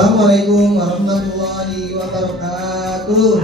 Assalamualaikum warahmatullahi wabarakatuh.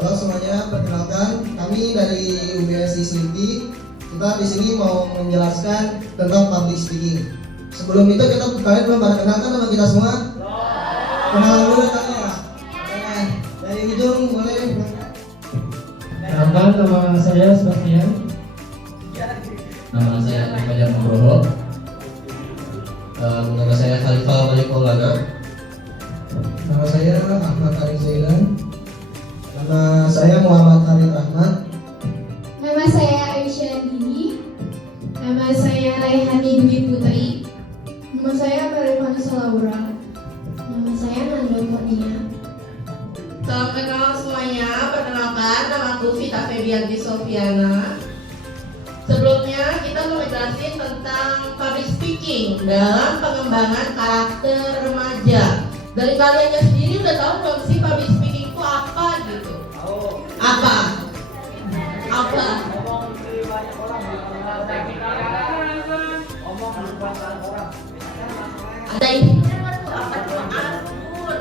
Halo semuanya, perkenalkan kami dari UBSI Slipi. Kita di sini mau menjelaskan tentang public speaking. Sebelum itu kalian belum pada kenalkan nama kita semua? Kenalan dulu tanya ya. Dari ujung mulai. Kenalkan, nama saya Sebastian. Nama saya Fajar Nugroho. Nama saya Khalifah Malik Maulana. Nama saya Ahmad Arif Zaidan. Nama saya Muhammad Arif Rahmat. Nama saya Aisyah Dini. Nama saya Raihani Dwi Putri. Nama saya Marifanisa Laura. Nama saya Nando Kurnia. Salam kenal semuanya, perkenalkan nama aku Vita Febianti Sofiana. Sebelumnya kita mau jelasin tentang public speaking dalam pengembangan karakter remaja. Dari kaliannya sendiri udah tahu belum sih public speaking itu apa gitu? Apa? Apa? Ada isinya nggak tuh? Apa cuma aspun?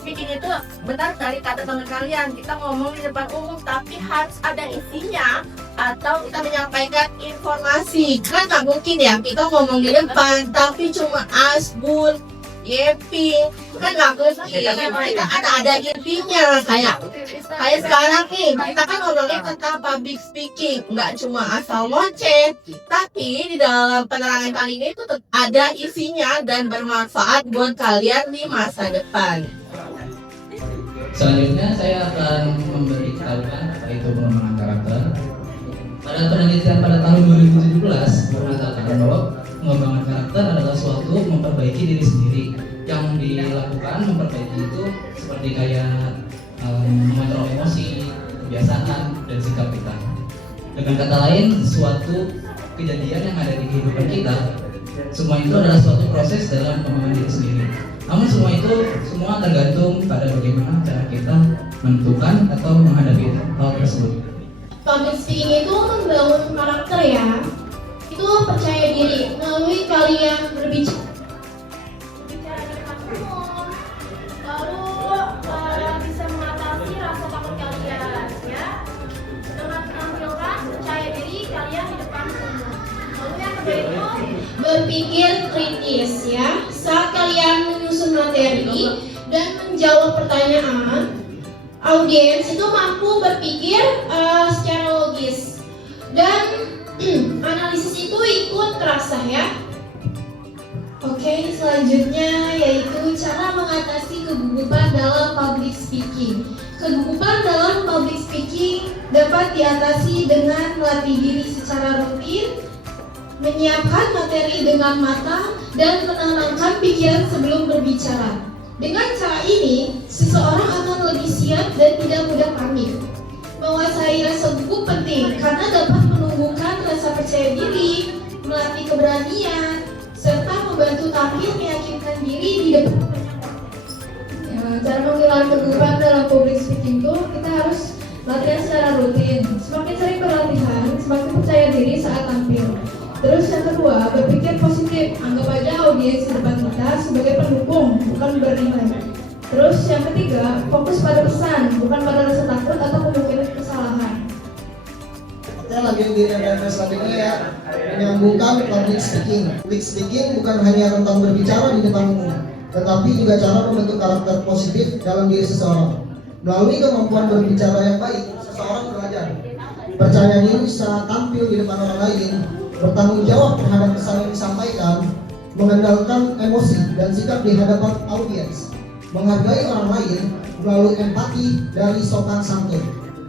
Speaking itu benar dari kata teman kalian, kita ngomong di depan umum tapi harus ada isinya atau kita menyampaikan informasi. Kan nggak mungkin ya kita ngomong di depan tapi cuma asbun, yeping, kan nggak mungkin. Kita ada intinya kayak sekarang nih kita kan ngomongin tentang public speaking, nggak cuma asal ngoceh, tapi di dalam penerangan kali ini itu ada isinya dan bermanfaat buat kalian di masa depan. Selanjutnya saya akan memberitahukan apa itu pengembangan karakter. Pada penelitian pada tahun 2017 mengatakan bahwa pengembangan karakter adalah suatu memperbaiki diri sendiri. Yang dilakukan memperbaiki itu seperti kayak mengontrol emosi, kebiasaan, dan sikap kita. Dengan kata lain, suatu kejadian yang ada di kehidupan kita, semua itu adalah suatu proses dalam pengembangan diri sendiri. Namun semua tergantung pada bagaimana cara kita menentukan atau menghadapi hal tersebut. Public speaking itu membangun karakter ya. Itu percaya diri melalui kalian berbicara di depan umum. Lalu bisa mengatasi rasa takut kalian ya. Dengan menampilkan percaya diri kalian di depan umum. Lalu yang kedua itu berpikir kritis ya. Saat kalian menyusun materi dan menjawab pertanyaan, audiens itu mampu berpikir secara logis dan analisis itu ikut terasa ya. Oke, selanjutnya yaitu cara mengatasi kegugupan dalam public speaking. Kegugupan dalam public speaking dapat diatasi dengan melatih diri secara rutin, menyiapkan materi dengan matang, dan menenangkan pikiran sebelum berbicara. Dengan cara ini, seseorang akan lebih siap dan tidak mudah panik. Menguasai rasa gugup penting karena dapat menumbuhkan rasa percaya diri, melatih keberanian, serta membantu tampil meyakinkan diri di depan banyak orang. Ya, cara menghilangkan kegugupan dalam public speaking itu kita harus latihan secara rutin. Semakin sering berlatihan, semakin percaya diri saat tampil. Terus yang kedua, berpikir positif. Anggap aja audiens di depan kita sebagai pendukung, bukan bernilai. Terus yang ketiga, fokus pada pesan, bukan pada rasa takut atau kemungkinan kesalahan. Kita lanjut di review selanjutnya ya. Menyambungkan public speaking. Public speaking bukan hanya tentang berbicara di depan umum, tetapi juga cara membentuk karakter positif dalam diri seseorang. Melalui kemampuan berbicara yang baik, seseorang belajar percaya diri saat tampil di depan orang lain, bertanggung jawab terhadap pesan yang disampaikan, mengendalikan emosi dan sikap di hadapan audiens, menghargai orang lain melalui empati dari sopan santun.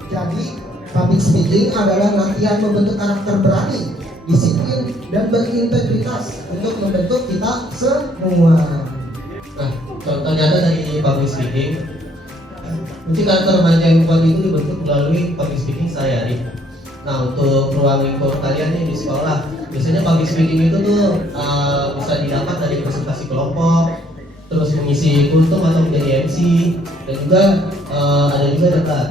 Jadi, public speaking adalah latihan membentuk karakter berani, disiplin, dan berintegritas untuk membentuk kita semua. Nah, contoh nyata dari public speaking, kunci karakter remaja yang kuat itu dibentuk melalui public speaking sehari-hari. Nah, untuk ruang lingkup kalian nih di sekolah, biasanya public speaking itu tuh bisa didapat dari presentasi kelompok, terus mengisi kultum atau menjadi MC, dan juga ada juga debat.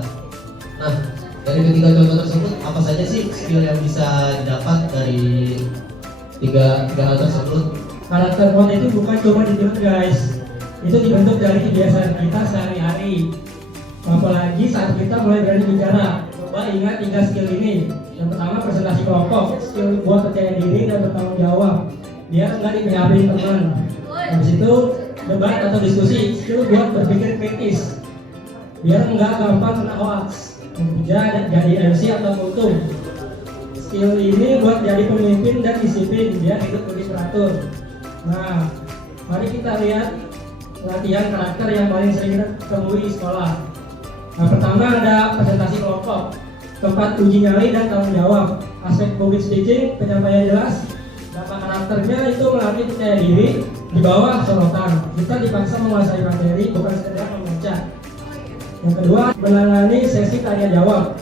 Nah, dari ketiga contoh tersebut, apa saja sih skill yang bisa didapat dari tiga hal tersebut? Karakter kuat itu bukan cuma dibentuk guys, itu dibentuk dari kebiasaan kita sehari-hari. Apalagi saat kita mulai berani bicara. Coba ingat 3 skill ini. Yang pertama presentasi kelompok, skill buat percaya diri dan bertanggung jawab, biar nggak di-PHP teman. Habis itu debat atau diskusi, skill buat berpikir kritis, biar nggak gampang kena hoax. Yang ketiga jadi MC atau kultum. Skill ini buat jadi pemimpin dan disiplin, biar hidup lebih teratur. Nah, mari kita lihat latihan karakter yang paling sering kita temui di sekolah. Nah, pertama ada presentasi kelompok, tempat uji nyali dan tanggung jawab, aspek public speaking, penyampaian jelas, dampak karakternya itu melatih percaya diri di bawah sorotan. Kita dipaksa menguasai materi, bukan sekedar membaca. Yang kedua, menangani sesi tanya jawab,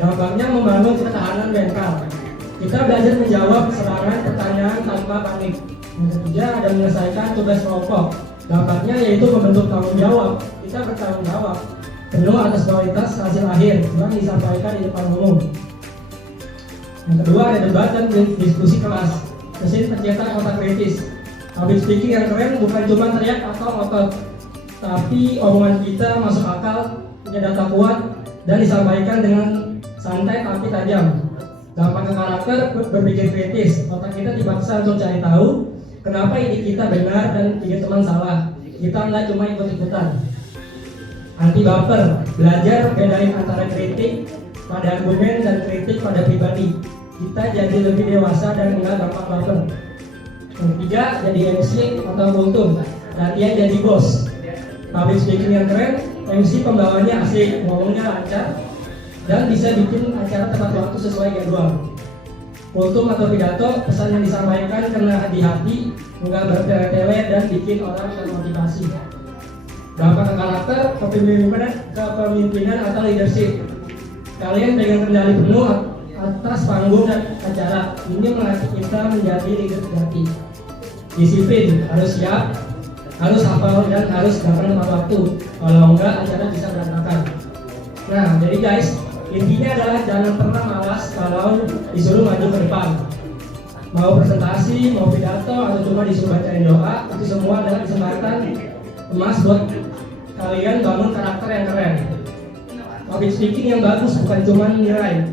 dampaknya membangun ketahanan mental. Kita belajar menjawab serangan pertanyaan tanpa panik. Yang ketiga, ada menyelesaikan tugas kelompok, dampaknya yaitu membentuk tanggung jawab. Kita bertanggung jawab penuh atas kualitas hasil akhir yang disampaikan di depan umum. Yang kedua ada debat dan diskusi kelas, mesin pencetak otak kritis. Public speaking yang keren bukan cuma teriak atau ngotot, tapi omongan kita masuk akal, punya data kuat, dan disampaikan dengan santai tapi tajam. Dampak ke karakter berpikir kritis, otak kita dipaksa untuk cari tahu kenapa ide kita benar dan ide teman salah. Kita nggak cuma ikut-ikutan. Anti baper, belajar bedain antara kritik pada argumen dan kritik pada pribadi. Kita jadi lebih dewasa dan enggak gampang baper. Yang ketiga, jadi MC atau kultum, latihan jadi bos. Public speaking yang keren, MC pembawanya asik, ngomongnya lancar, dan bisa bikin acara tepat waktu sesuai jadwal. Kultum atau pidato, pesan yang disampaikan kena di hati, enggak bertele-tele dan bikin orang termotivasi. Dampak ke karakter, kepemimpinan atau leadership. Kalian pegang kendali penuh atas panggung dan acara. Ini melatih kita menjadi leader sejati. Disiplin, harus siap, harus hafal, dan harus datang tepat waktu. Kalau enggak, acara bisa berantakan. Nah, jadi guys, intinya adalah jangan pernah malas kalau disuruh maju ke depan. Mau presentasi, mau pidato, atau cuma disuruh bacain doa, itu semua adalah kesempatan emas buat kalian bangun karakter yang keren. Public speaking yang bagus bukan cuma nilai,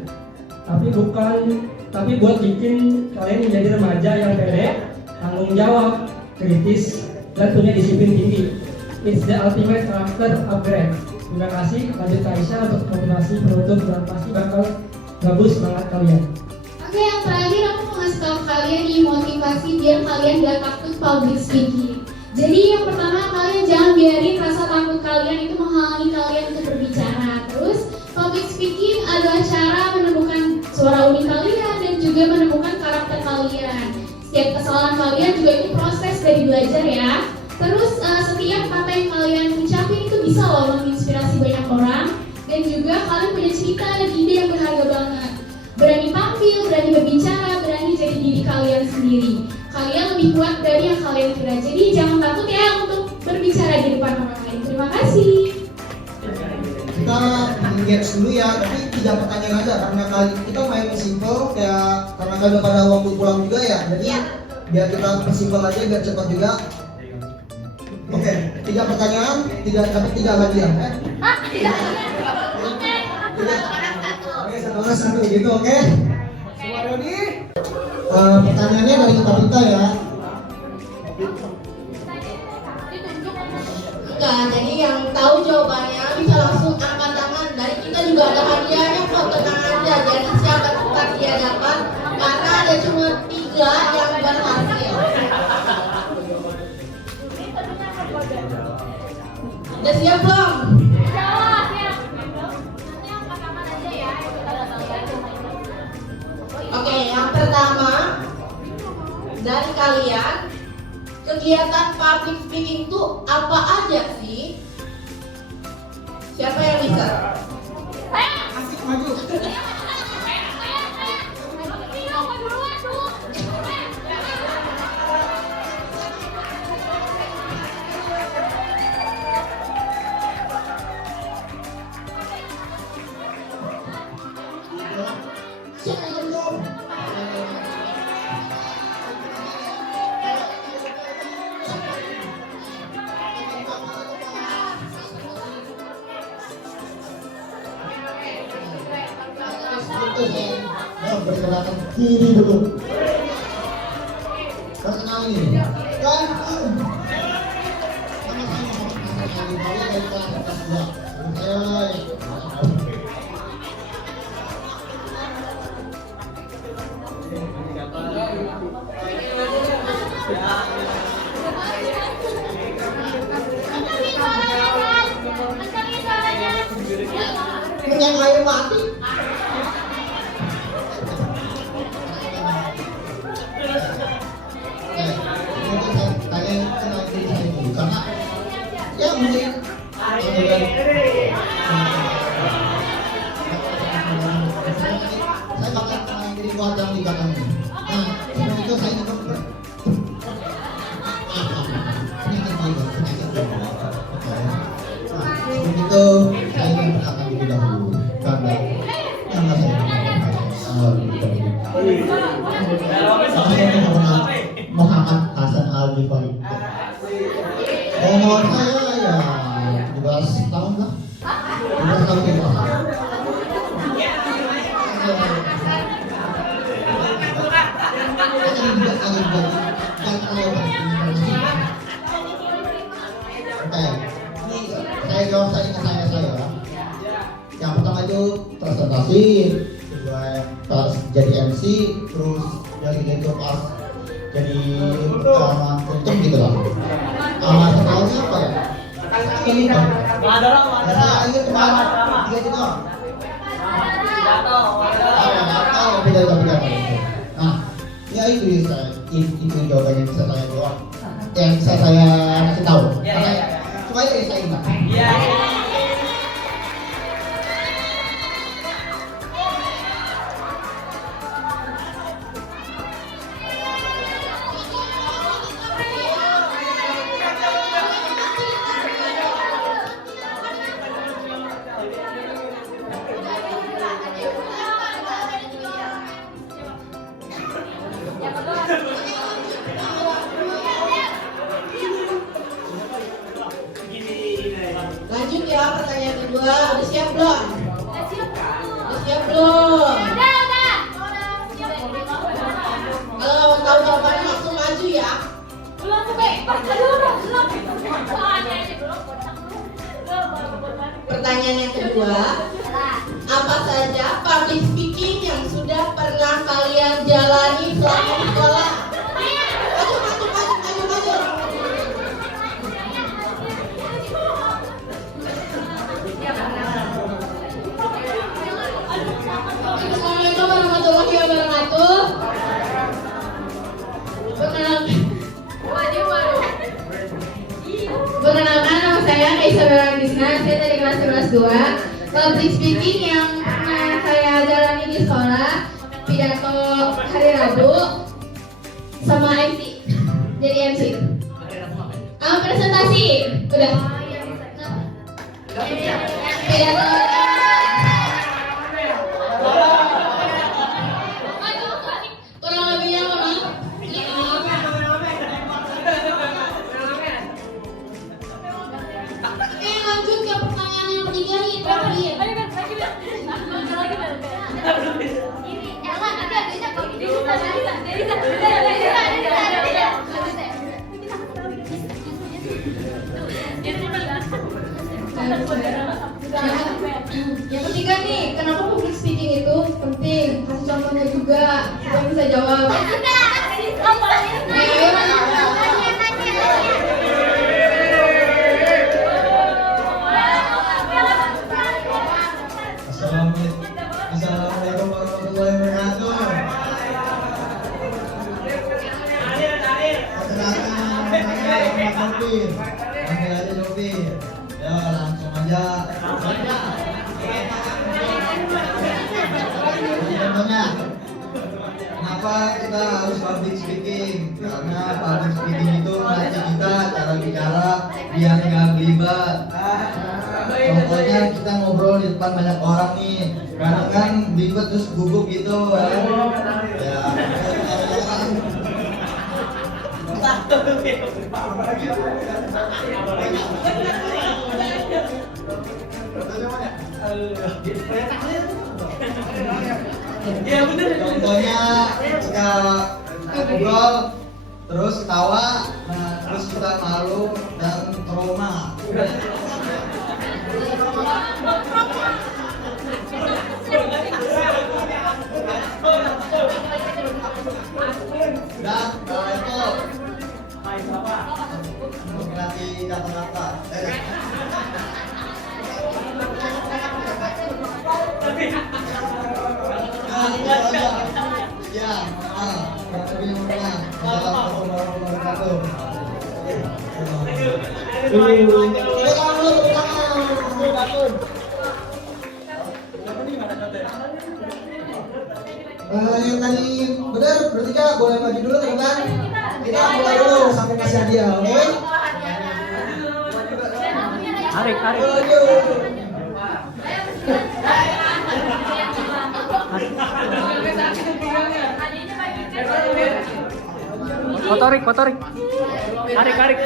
tapi buat bikin kalian menjadi remaja yang pede, tanggung jawab, kritis, dan punya disiplin tinggi. It's the ultimate character upgrade. Terima kasih. Lanjut Aisyah untuk motivasi penutup dan pasti bakal bagus semangat kalian. Oke, yang terakhir aku mau ngasih tahu kalian nih motivasi biar kalian gak takut public speaking. Jadi yang pertama, kalian jangan biarin rasa takut kalian itu menghalangi kalian untuk berbicara. Terus public speaking adalah cara menemukan suara unik kalian dan juga menemukan karakter kalian. Setiap kesalahan kalian juga itu proses dari belajar ya. Terus setiap kata yang kalian ucapin itu bisa loh menginspirasi banyak orang. Dan juga kalian punya cerita dan ide yang berharga banget. Berani tampil, berani berbicara, berani jadi diri kalian sendiri. Kalian lebih kuat dari yang kalian kira. Jadi jangan takut ya untuk berbicara di depan orang lain. Terima kasih. Kita engage dulu ya, tapi 3 pertanyaan aja karena kita main simple kayak karena kalian pada waktu pulang juga ya. Jadi biar kita simple aja biar cepat juga. Oke, 3 pertanyaan, 3 lagi ya. Oke, satu gitu, oke? Semua ready? Pertanyaannya dari kita ya. Enggak, jadi yang tahu jawabannya bisa langsung angkat tangan. Dari kita juga ada hadiahnya kok, tenang aja. Jadi siapa cepat dia dapat, karena ada cuma 3 yang berhasil. Udah siap belum? Oke, yang pertama dari kalian, kegiatan public speaking itu apa aja sih? Siapa yang bisa? Asik maju. Tuh saya bergerakan kiri dulu. Perkenalkan ini. Kan yang air mati. Kalian kenal diri saya dulu karena ya mungkin saya bakal kenal diri keluarga di belakang ini. Nah, sebelum itu saya juga sebelum itu saya ingin perkenalkan diri dahulu karena nama saya Muhammad Hasan Al-Ghifari. Umur saya ya 12 tahun lah. 12 tahun ya. Saya jawab saya ingat saya. Yang pertama itu presentasi, kedua pas jadi MC, terus dari itu pas jadi untung gitu lah. Setahunnya apa ya? Saya ingat kemarin 3 juta. Nah, ya itu jawabannya bisa saya jawab. Yang bisa saya kasih tahu. Supaya saya ingat. Lanjut ya, pertanyaan kedua. Udah siap belum? Udah siap belum? Kalau tahu jawabannya langsung maju ya. Pertanyaan yang kedua, apa saja public speaking yang sudah pernah kalian jalani selama di sekolah? Maju. Assalamualaikum warahmatullahi wabarakatuh. Perkenalkan, nama saya Isabella Krisna. Saya dari kelas 11-2. Public speaking yang pernah saya jalani di sekolah, pidato hari Rabu sama MC. Jadi MC. Presentasi. Udah. Pidato. Kurang lebihnya mohon maaf. Lanjut ke pertanyaan yang ketiga nih, terakhir. Yang ketiga nih, kenapa public speaking itu penting? Kasih contohnya juga, kita bisa jawab. Assalamualaikum warahmatullahi wabarakatuh. Panggil aja Nopir. Ya langsung aja. Contohnya, kenapa kita harus public speaking? Karena public speaking itu melatih kita cara bicara biar nggak belibet. Contohnya kita ngobrol di depan banyak orang nih, kadang kan belibet terus gugup gitu kan. Ya. Contohnya jika ngobrol terus ketawa, nah terus kita malu dan trauma. Dan kalau itu melatih kata-kata. Nah, itu aja. Ya, kurang lebih Assalamualaikum warahmatullahi wabarakatuh. Yang tadi benar bertiga boleh maju dulu ke depan. Kita mulai dulu sampai kasih hadiah, oke? Tarik. Motorik. Tarik.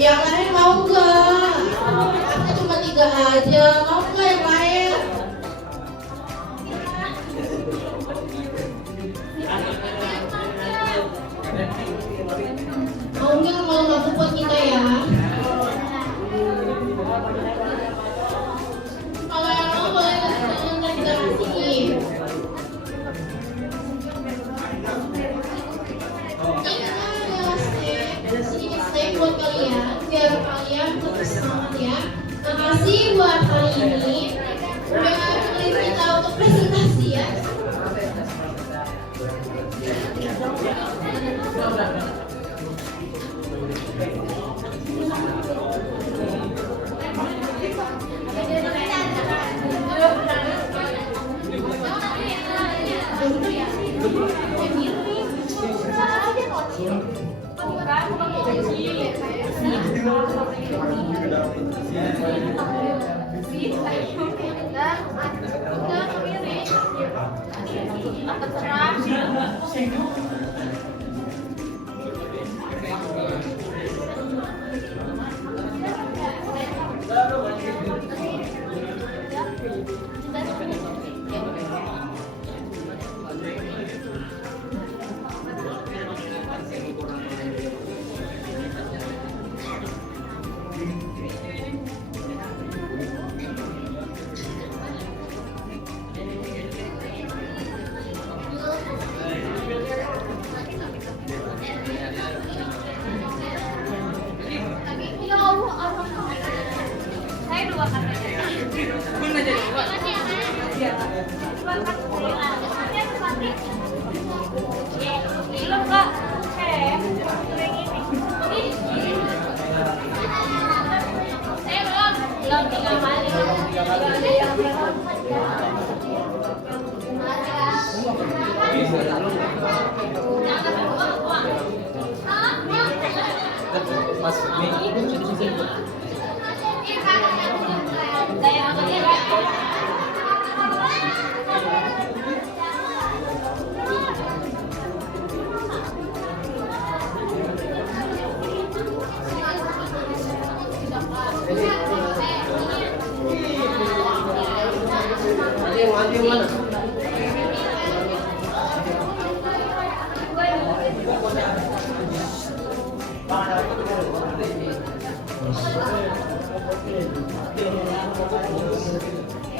Yang lain mau nggak? Aku cuma 3 aja, mau nggak yang lain? Mau nggak mau mabuk buat kita ya? Kalau yang mau boleh kasih kita kasih. Sedikit snack buat kalian biar kalian tetap semangat ya. Makasih buat hari ini udah dengerin kita untuk presentasi ya.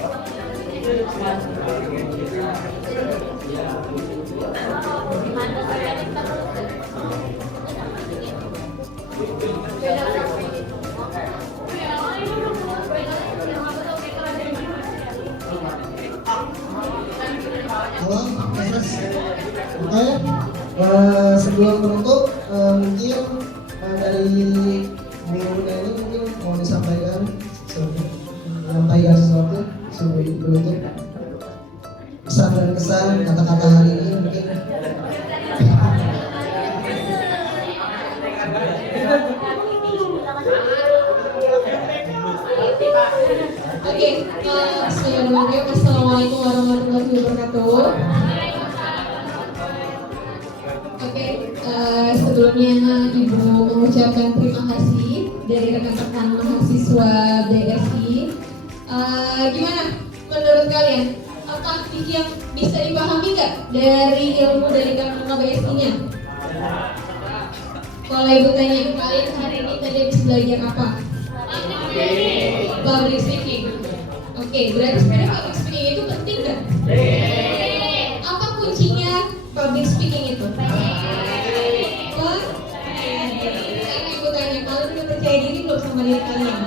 Halo, Mas. Oke, sebelum menutup, mungkin dari Bu Bunda ini mungkin mau disampaikan sesuatu sebelum menutup pesan dan kesan kata-kata hari ini mungkin. Oke, bismillahirrahmanirrahim. Assalamualaikum warahmatullahi wabarakatuh. Oke, sebelumnya Ibu mengucapkan terima kasih dari rekan-rekan mahasiswa BSI. Gimana menurut kalian? Apa yang bisa dipahami nggak dari ilmu dari kakak BSI-nya? Kalau Ibu tanya ke kalian hari ini tadi habis belajar apa? Public speaking. Oke, berarti sebenarnya public speaking itu penting nggak? Apa kuncinya public speaking itu? Karena Ibu tanya, kalian udah percaya diri belum sama diri kalian?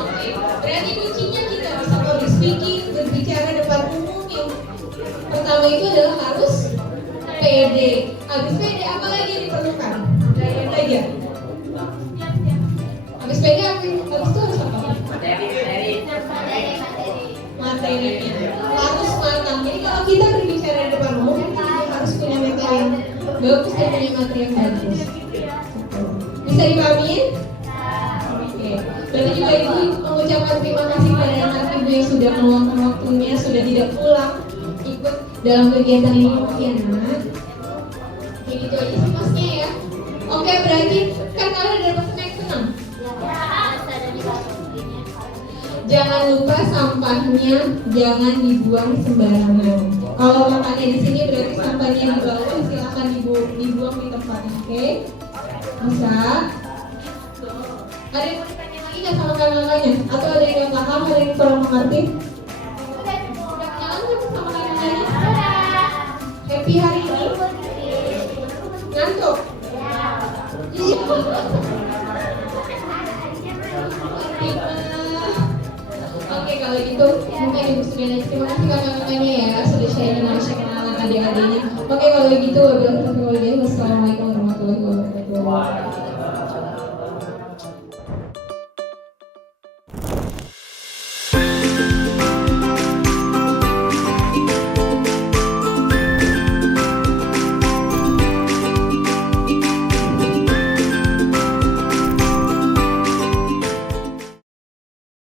Oke, berarti kuncinya kita bisa public speaking, berbicara depan umum yang pertama itu adalah harus pede. Habis pede apa lagi yang diperlukan? Yang aja. Habis pede habis itu harus apa? Materinya harus matang. Jadi kalau kita berbicara di depan umum, kita harus punya mental yang bagus dan punya materi yang bagus. Bisa dipahami? Oke. Berarti juga Ibu mengucapkan terima kasih kepada anak Ibu yang sudah meluangkan waktunya, sudah tidak pulang ikut dalam kegiatan ini ya nak. Kayak gitu aja sih masnya ya. Oke, berarti kan kalian ada dapat snack senang. Jangan lupa sampahnya jangan dibuang sembarangan. Kalau makannya di sini berarti sampahnya di bawah, silakan dibuang di tempatnya, oke? Bisa. Ada yang mau ditanya lagi nggak sama kakak-kakaknya? Atau ada yang nggak paham, ada yang kurang mengerti? Udah kenalan belum sama kakak-kakaknya? Happy hari ini? Ngantuk? Iya. Oke, kalau gitu mungkin Ibu sudah terima kasih kakak-kakaknya ya sudah sharing kenalan adik-adiknya. Oke, kalau gitu wassalamualaikum warahmatullahi wabarakatuh.